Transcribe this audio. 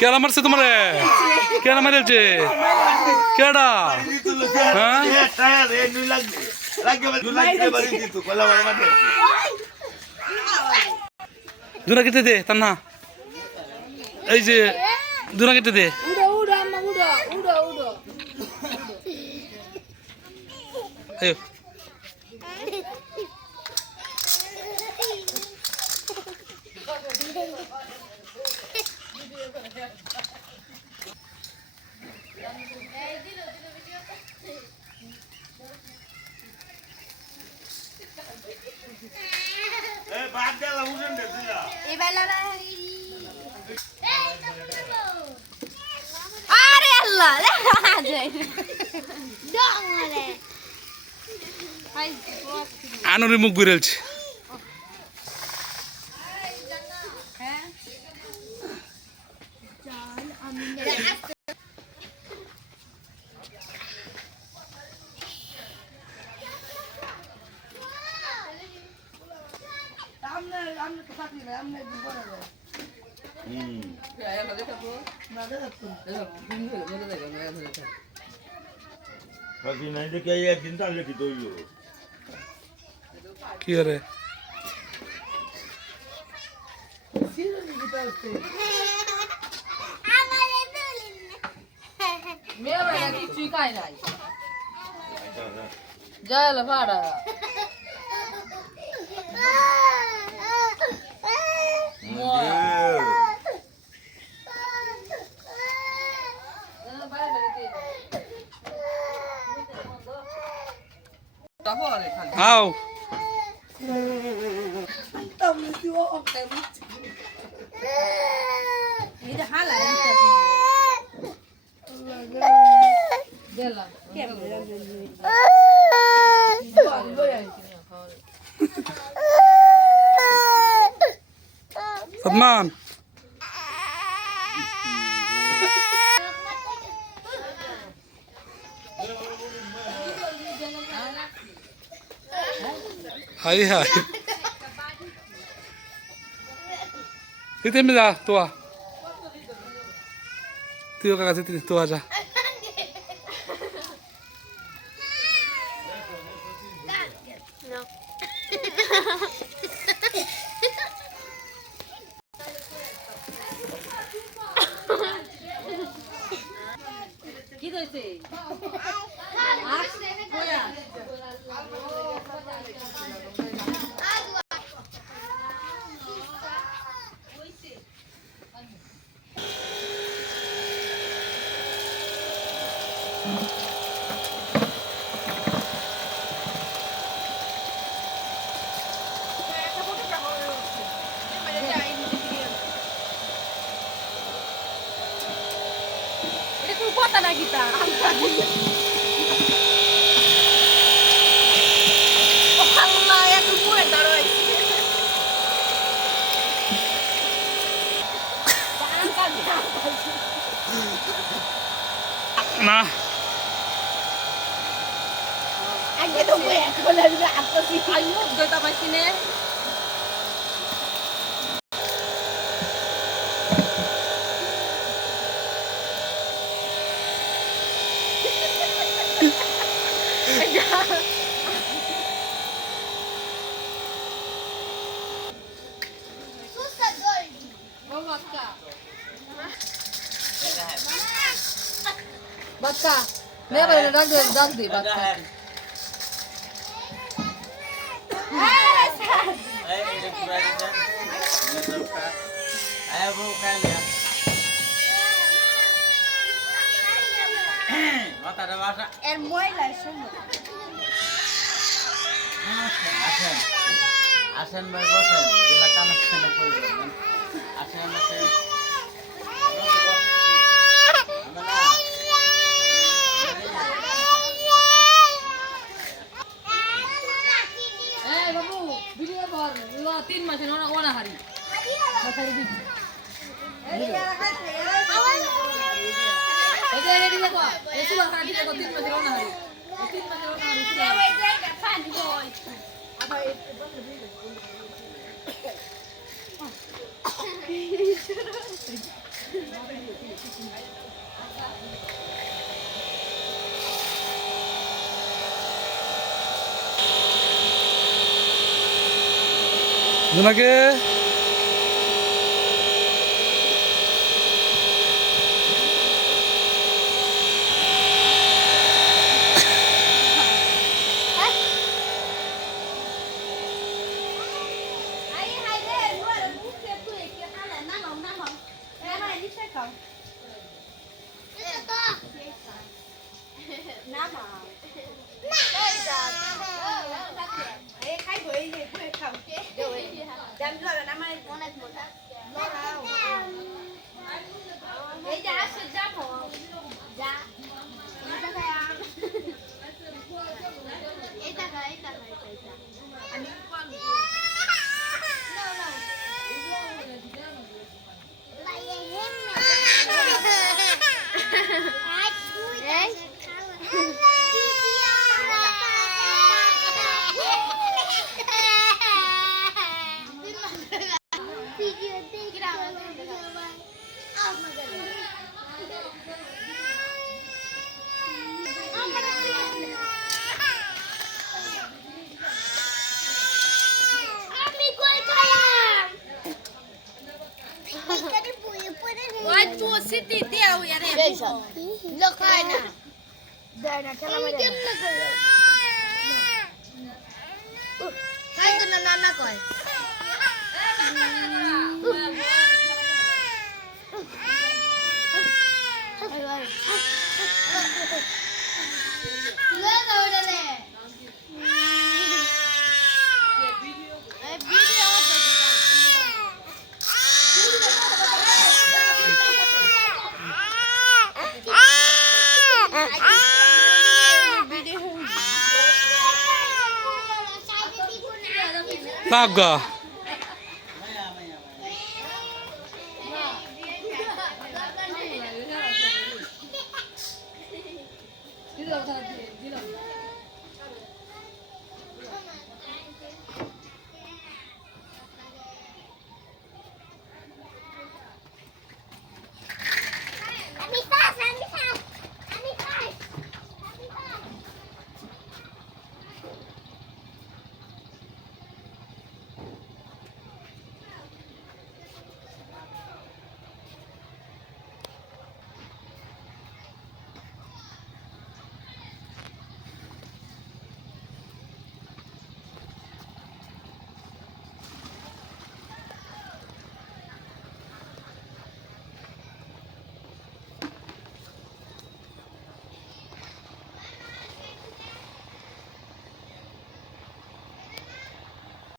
কেডা মারছে তোমারে? কেডা মেরেছে? কেডা? হ্যাঁ দুনা কেটে দে তার না এই যে দুনা কেটে দে আরে আল্লাহ আনুরে মুখ ঘুরেলছে কি রে কিছুই খাই নাই যাইলে ভাড়া আও সদমান হাই হাই তুই में जा तो आ তুই কাকা তো आ जा কি হইছে কথা না গীতা আল্লাহ একটু পরে দাঁড়াইছি না আগে তো বই এখন লাগবে আপনি আইও গতা পাইছিনে Baka, मैं बोले डाक दे बका এর ময়লা শুনো আসেন ভাই বসেন দুলা কানা কানা করবেন আসেন আমাকে এই বাবু ভিডিও কর 3 মাসে ওনা হারি মাথায় দিবি এই যে রেডি দেখো এই সুবা খাড়ি দেখো 3 মাসে ওনা হারি 3 মাসে ওনা হারি জোনাকে তাগা দিলাম